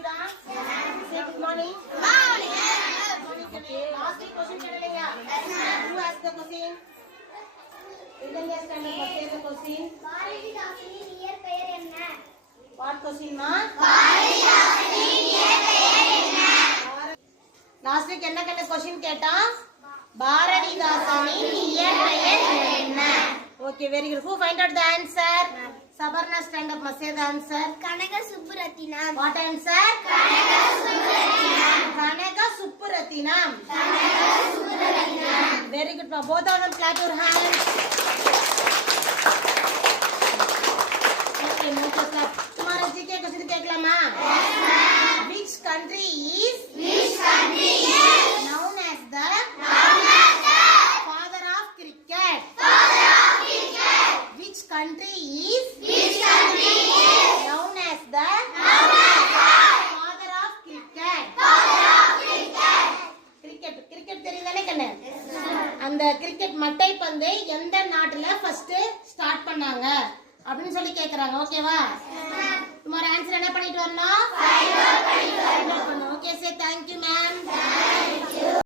you டா say good morning morning okay last week question கேட்டலையா who asked the question இல்லையா standard first year the question பாரதிதாசனின் இயற்பெயர் என்ன what question ma last week என்ன கண்ட கொஸ்டின் கேட்டா பாரதிதாசனின் இயற்பெயர் என்ன okay very good who find out the answer Saparna stand up must the answer Kanaka Subburathinam what answer Kanaka Subburathinam very good மா both of them clap your hands. country is which country is known as the known as the father of cricket father of cricket cricket cricket தெரியுதானே கண்ணு அந்த cricket மட்டை பந்து எந்த நாட்டுல first start பண்ணாங்க அப்படின்னு சொல்லி கேக்குறாங்க ஓகேவா நம்ம ஆன்சர் என்ன பண்ணிட்டு வரணும்